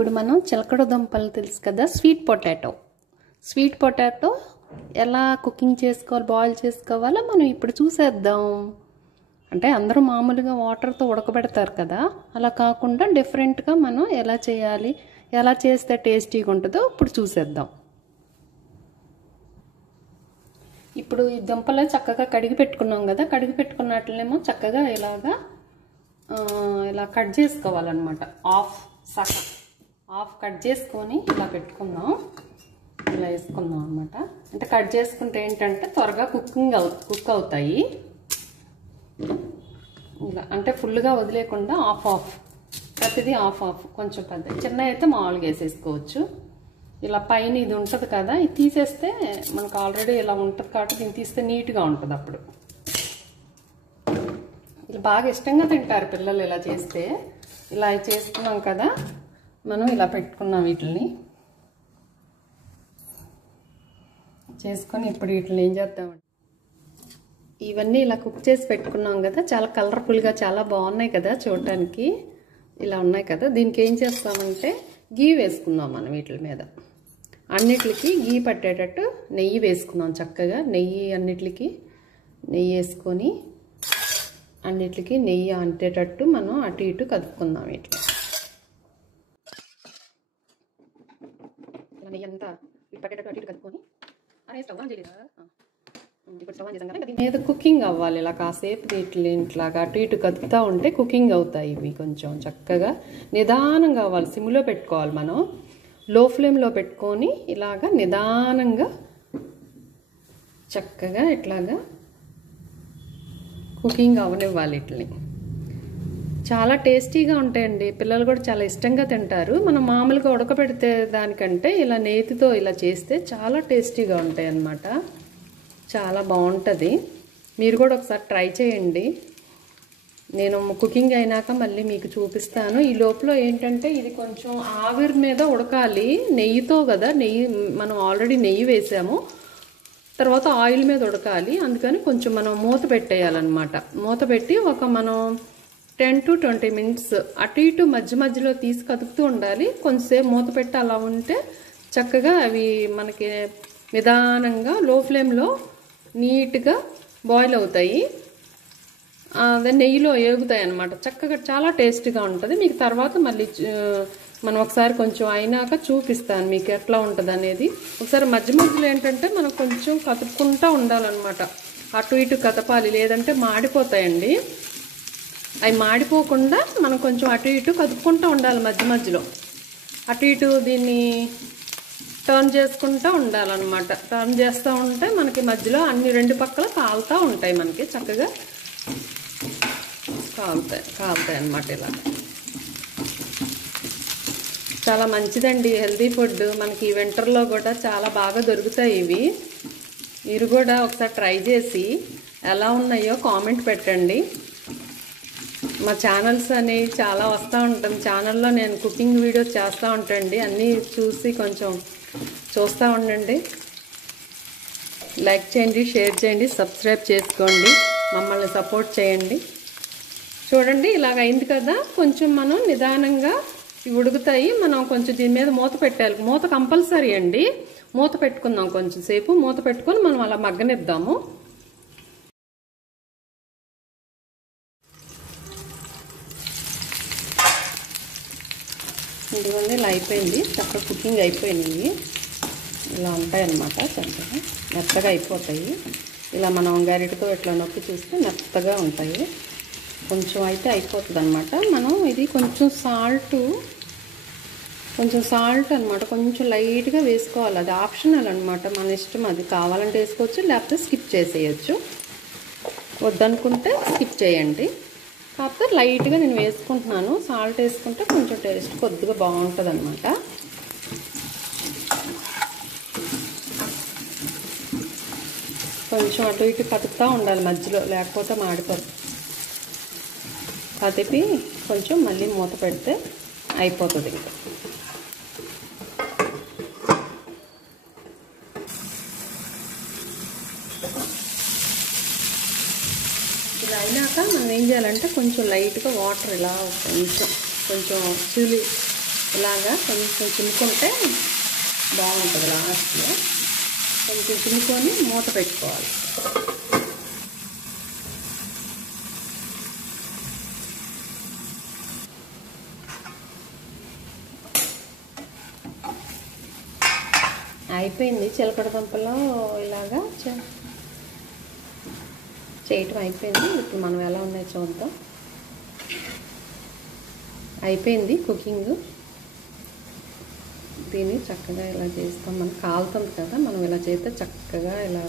ఇప్పుడు మనం చిలకడ దుంపలు తెలుసు కదా, స్వీట్ పొటాటో ఎలా కుకింగ్ చేసుకోవాలి, బాయిల్ చేసుకోవాలో మనం ఇప్పుడు చూసేద్దాం. అంటే అందరూ మామూలుగా వాటర్తో ఉడకబెడతారు కదా, అలా కాకుండా డిఫరెంట్గా మనం ఎలా చేయాలి, ఎలా చేస్తే టేస్టీగా ఉంటుందో ఇప్పుడు చూసేద్దాం. ఇప్పుడు ఈ దుంపలు చక్కగా కడిగి పెట్టుకున్నాం కదా, కడిగి పెట్టుకున్నట్లేమో చక్కగా ఇలా కట్ చేసుకోవాలన్నమాట. హాఫ్ కట్ చేసుకొని ఇలా పెట్టుకుందాం, ఇలా వేసుకుందాం అన్నమాట. అంటే కట్ చేసుకుంటే ఏంటంటే త్వరగా కుక్ అవుతాయి. ఇలా అంటే ఫుల్గా వదిలేకుండా హాఫ్ ప్రతిదీ హాఫ్ కొంచెం పెద్ద చిన్న అయితే మామూలుగా వేసేసుకోవచ్చు. ఇలా పైన ఇది ఉంటుంది కదా, ఇది తీసేస్తే మనకు ఆల్రెడీ ఇలా ఉంటుంది కాబట్టి దీన్ని తీస్తే నీట్గా ఉంటుంది. అప్పుడు ఇలా బాగా ఇష్టంగా తింటారు పిల్లలు ఇలా చేస్తే. ఇలా చేసుకున్నాం కదా, మనం ఇలా పెట్టుకున్నాం వీటిని చేసుకొని ఇప్పుడు వీటిని ఏం చేద్దామంటే ఇవన్నీ ఇలా కుక్ చేసి పెట్టుకున్నాం కదా, చాలా కలర్ఫుల్గా చాలా బాగున్నాయి కదా చూడటానికి. ఇలా ఉన్నాయి కదా, దీనికి ఏం చేస్తామంటే గీ వేసుకుందాం మనం వీటి మీద. అన్నిటికి గీ పట్టేటట్టు నెయ్యి వేసుకుందాం. చక్కగా అన్నిటికి నెయ్యి వేసుకొని అన్నిటికి నెయ్యి అంటేటట్టు మనం అటు ఇటు కదుపుకుందాం. వీటిలో నెయ్యి అంతా పట్టేటట్టు అటు ఇటు కదుపుకొని ఇప్పుడు స్టవ్ ఆన్ చేసాం కదా, మీద కుకింగ్ అవ్వాలి. ఇలా కాసేపు వీటిని ఇట్లాగా అటు ఇటు కదుపుతూ ఉంటే కుకింగ్ అవుతాయి ఇవి. కొంచెం చక్కగా నిదానంగా అవ్వాలి, సిమ్లో పెట్టుకోవాలి. మనం లో ఫ్లేమ్లో పెట్టుకొని ఇలాగా నిదానంగా చక్కగా ఇట్లాగా కుకింగ్ అవనివ్వాలి. వీటిని చాలా టేస్టీగా ఉంటాయండి, పిల్లలు కూడా చాలా ఇష్టంగా తింటారు. మనం మామూలుగా ఉడకబెడితే దానికంటే ఇలా నేతితో ఇలా చేస్తే చాలా టేస్టీగా ఉంటాయి అన్నమాట. చాలా బాగుంటుంది. మీరు కూడా ఒకసారి ట్రై చేయండి. నేను కుకింగ్ అయినాక మళ్ళీ మీకు చూపిస్తాను. ఈ లోపల ఏంటంటే ఇది కొంచెం ఆవిరి మీద ఉడకాలి, నెయ్యితో కదా. మనం ఆల్రెడీ నెయ్యి వేసాము, తర్వాత ఆయిల్ మీద ఉడకాలి. అందుకని కొంచెం మనం మూత పెట్టేయాలన్నమాట. మూత పెట్టి మనం 10 to 20 minutes అటు ఇటు మధ్యలో తీసి కదుపుతూ ఉండాలి. కొంచెంసేపు మూత పెట్టి అలా ఉంటే చక్కగా అవి మనకి నిదానంగా లో ఫ్లేమ్లో నీట్గా బాయిల్ అవుతాయి. అదే నెయ్యిలో ఏగుతాయి అన్నమాట. చక్కగా చాలా టేస్టీగా ఉంటుంది. మీకు తర్వాత మళ్ళీ మనం ఒకసారి కొంచెం అయినాక చూపిస్తాను మీకు ఎట్లా ఉంటుంది అనేది. ఒకసారి మధ్యలో ఏంటంటే మనం కొంచెం కదుపుకుంటూ ఉండాలన్నమాట. అటు ఇటు కదపాలి, లేదంటే మాడిపోతాయండి. అవి మాడిపోకుండా మనం కొంచెం అటు ఇటు కదుపుకుంటూ ఉండాలి. మధ్యలో అటు ఇటు దీన్ని టర్న్ చేసుకుంటూ ఉండాలన్నమాట. టర్న్ చేస్తూ ఉంటే మనకి మధ్యలో అన్ని రెండు పక్కల కాలుతూ ఉంటాయి, మనకి చక్కగా కాలుతాయి అన్నమాట. ఇలా చాలా మంచిదండి, హెల్తీ ఫుడ్. మనకి ఈ వింటర్లో కూడా చాలా బాగా దొరుకుతాయి ఇవి. మీరు కూడా ఒకసారి ట్రై చేసి ఎలా ఉన్నాయో కామెంట్ పెట్టండి. మా ఛానల్స్ అనేవి చాలా వస్తూ ఉంటుంది. ఛానల్లో నేను కుకింగ్ వీడియోస్ చేస్తూ ఉంటాండి. అన్నీ చూసి కొంచెం చూస్తూ ఉండండి. లైక్ చేయండి, షేర్ చేయండి, సబ్స్క్రైబ్ చేసుకోండి, మమ్మల్ని సపోర్ట్ చేయండి. చూడండి ఇలాగ అయింది కదా, కొంచెం మనం నిదానంగా ఇవి ఉడుకుతాయి. మనం కొంచెం దీని మీద మూత పెట్టాలి. మూత కంపల్సరీ అండి. మూత పెట్టుకుందాం, కొంచెం సేపు మూత పెట్టుకొని మనం అలా మగ్గనిద్దాము. ఇదిగోండి ఇలా అయిపోయింది, చక్కగా కుకింగ్ అయిపోయినాయి. ఇలా ఉంటాయన్నమాట, చక్కగా మెత్తగా అయిపోతాయి. ఇలా మనం గరిటతో ఇట్లా నొక్కి చూస్తే మెత్తగా ఉంటాయి. కొంచెం అయితే అయిపోతుంది అన్నమాట. మనం ఇది కొంచెం సాల్ట్ అన్నమాట, కొంచెం లైట్గా వేసుకోవాలి. అది ఆప్షనల్ అన్నమాట, మన ఇష్టం. అది కావాలంటే వేసుకోవచ్చు, లేకపోతే స్కిప్ చేసేయచ్చు. వద్దనుకుంటే స్కిప్ చేయండి. కాకపోతే లైట్గా నేను వేసుకుంటున్నాను. సాల్ట్ వేసుకుంటే కొంచెం టేస్ట్ కొద్దిగా బాగుంటుంది అన్నమాట. కొంచెం అటు ఇటు కదుపుతూ ఉండాలి మధ్యలో, లేకపోతే మాడిపోతుంది. కదిపి కొంచెం మళ్ళీ మూత పెడితే అయిపోతుంది. ఇంకా ఇలా అయినాక మనం ఏం చేయాలంటే కొంచెం లైట్గా వాటర్ ఇలా కొంచెం ఇలాగా కొంచెం చినుకుంటే బాగుంటుంది. లాస్ట్లో కొంచెం చినుకొని మూత పెట్టుకోవాలి. అయిపోయింది. చిలకడ దుంపలో ఇలాగా చేయటం అయిపోయింది. ఇప్పుడు మనం ఎలా ఉన్నాయో చూద్దాం. అయిపోయింది కుకింగ్. దీన్ని చక్కగా ఇలా చేస్తాం. మనకు కాలుతుంది కదా, మనం ఇలా చేస్తే చక్కగా ఇలా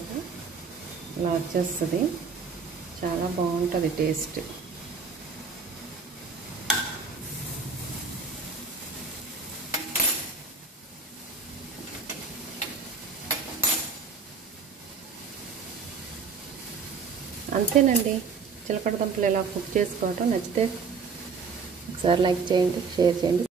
వచ్చేస్తుంది. చాలా బాగుంటుంది టేస్ట్. అంతేనండి, చిలకడ దుంపలు ఇలా కుక్ చేసుకోవటం. నచ్చితే ఒకసారి లైక్ చేయండి, షేర్ చేయండి.